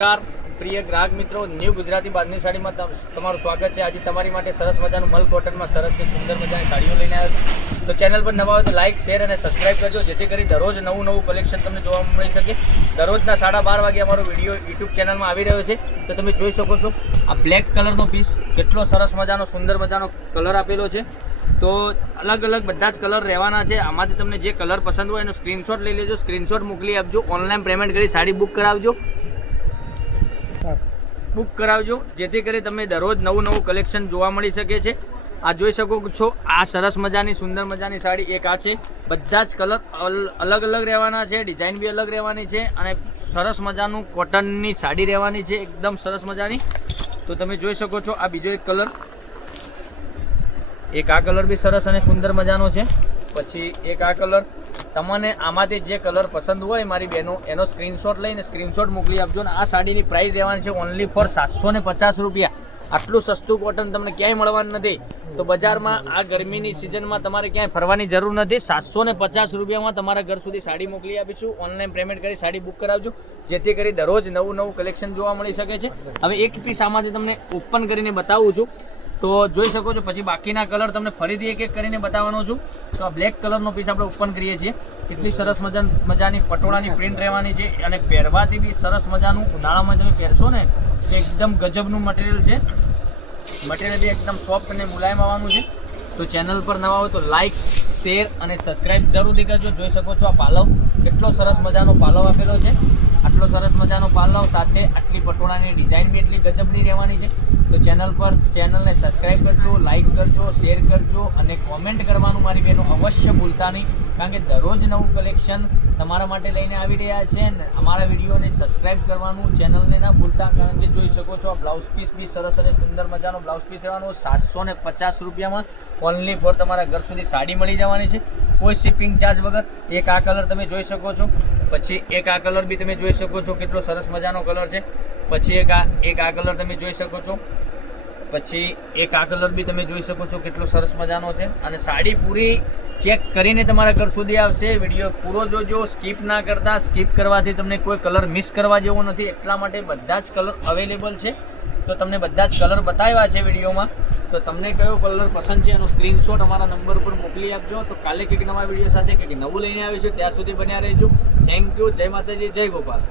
નમસ્કાર પ્રિય ગ્રાહક મિત્રો, ન્યૂ ગુજરાતી બાંધણી સાડીમાં તમારું સ્વાગત છે। આજે તમારી માટે સરસ મજાનું મલ કોટનમાં સરસ ને સુંદર મજાની સાડીઓ લઈને આવ્યો છું। તો ચેનલ પર નવા હોય તો લાઇક, શેર અને સબસ્ક્રાઇબ કરજો, જેથી કરી દરરોજ નવું કલેક્શન તમને જોવા મળી શકે। દરરોજના 12:30 વાગે અમારો વિડીયો યુટ્યુબ ચેનલમાં આવી રહ્યો છે। તો તમે જોઈ શકો છો આ બ્લેક કલરનો પીસ કેટલો સરસ મજાનો સુંદર મજાનો કલર આપેલો છે। તો અલગ અલગ બધા જ કલર રહેવાના છે। આમાંથી તમને જે કલર પસંદ હોય એનો સ્ક્રીનશોટ લઈ લેજો, સ્ક્રીનશોટ મોકલી આપજો, ઓનલાઈન પેમેન્ટ કરી સાડી બુક કરાવજો, જેથી કરી તમને દરરોજ નવું કલેક્શન જોવા મળી શકે છે। આ જોઈ શકો છો આ સરસ મજાની સુંદર મજાની સાડી એક આ છે। બધા જ કલર અલગ અલગ રહેવાના છે, ડિઝાઇન બી અલગ રહેવાની છે અને સરસ મજાનું કોટનની સાડી રહેવાની છે, એકદમ સરસ મજાની। તો તમે જોઈ શકો છો આ બીજો એક કલર, એક આ કલર બી સરસ અને સુંદર મજાનો છે। પછી એક આ કલર, તમને આમાંથી જે કલર પસંદ હોય મારી બહેનો એનો સ્ક્રીનશોટ લઈને સ્ક્રીનશોટ મોકલી આપજો। ને આ સાડીની પ્રાઇસ રહેવાની છે ઓનલી ફોર 750 રૂપિયા। આટલું સસ્તું કોટન તમને ક્યાંય મળવાનું નથી। તો બજારમાં આ ગરમીની સિઝનમાં તમારે ક્યાંય ફરવાની જરૂર નથી। 750 રૂપિયામાં તમારા ઘર સુધી સાડી મોકલી આપીશું। ઓનલાઈન પેમેન્ટ કરી સાડી બુક કરાવજો, જેથી કરી દરરોજ નવું કલેક્શન જોવા મળી શકે છે। હવે એક પીસ આમાંથી તમને ઓપન કરીને બતાવું છું, તો જોઈ શકો છો। પછી બાકીના કલર તમને ફરીથી એક કરીને બતાવવાનો છું। તો આ બ્લેક કલરનો પીસ આપણે ઓપન કરીએ છીએ। કેટલી સરસ મજાની પટોળાની પ્રિન્ટ રહેવાની છે અને પહેરવાથી બી સરસ મજાનું, ઉનાળામાં તમે પહેરશો ને તો એકદમ ગજબનું મટીરિયલ છે। મટીરિયલ બી એકદમ સોફ્ટ અને મુલાયમ આવવાનું છે। તો ચેનલ પર નવા હોય તો લાઇક, શેર અને સબસ્ક્રાઇબ જરૂરથી કરજો। જોઈ શકો છો આ પાલવ કેટલો સરસ મજાનો પાલવ આપેલો છે। આટલો સરસ મજાનો પાલવ સાથે આટલી પટોળાની ડિઝાઇન બી એટલી ગજબની રહેવાની છે। તો ચેનલને સબસ્ક્રાઇબ કરજો, લાઇક કરજો, શેર કરજો અને કોમેન્ટ કરવાનું મારી બહેનો અવશ્ય ભૂલતા નહીં, કારણ કે દરરોજ નવું કલેક્શન તમારા માટે લઈને આવી રહ્યા છે। અમારા વિડીયોને સબસ્ક્રાઇબ કરવાનું ચેનલને ના ભૂલતા, કારણ કે જોઈ શકો છો આ બ્લાઉઝ પીસ બી સરસ અને સુંદર મજાનો બ્લાઉઝ પીસ રહેવાનો 750 રૂપિયામાં ઓનલી ફોર તમારા ઘર સુધી સાડી મળી જવાની છે, કોઈ શિપિંગ ચાર્જ વગર। એક આ કલર તમે જોઈ શકો છો, પછી એક આ કલર બી તમે જોઈ શકો છો, કેટલો સરસ મજાનો કલર છે। પછી એક આ કલર તમે જોઈ શકો છો, પછી એક આ કલર બી તમે જોઈ શકો છો, કેટલો સરસ મજાનો છે। અને સાડી પૂરી ચેક કરીને તમારા ઘર સુધી આવશે। વિડીયો પૂરો જોજો, સ્કીપ ના કરતા। સ્કીપ કરવાથી તમને કોઈ કલર મિસ કરવા જેવો નથી, એટલા માટે બધા જ કલર અવેલેબલ છે। તો તમને બધા જ કલર બતાવ્યા છે વિડીયોમાં। તો તમને કયો કલર પસંદ છે એનો સ્ક્રીનશોટ અમારા નંબર ઉપર મોકલી આપજો। તો કાલે કંઈક નવા વિડીયો સાથે કંઈક નવું લઈને આવીશું, ત્યાં સુધી બન્યા રહેજો। થેન્ક યુ, જય માતાજી, જય ગોપાલ।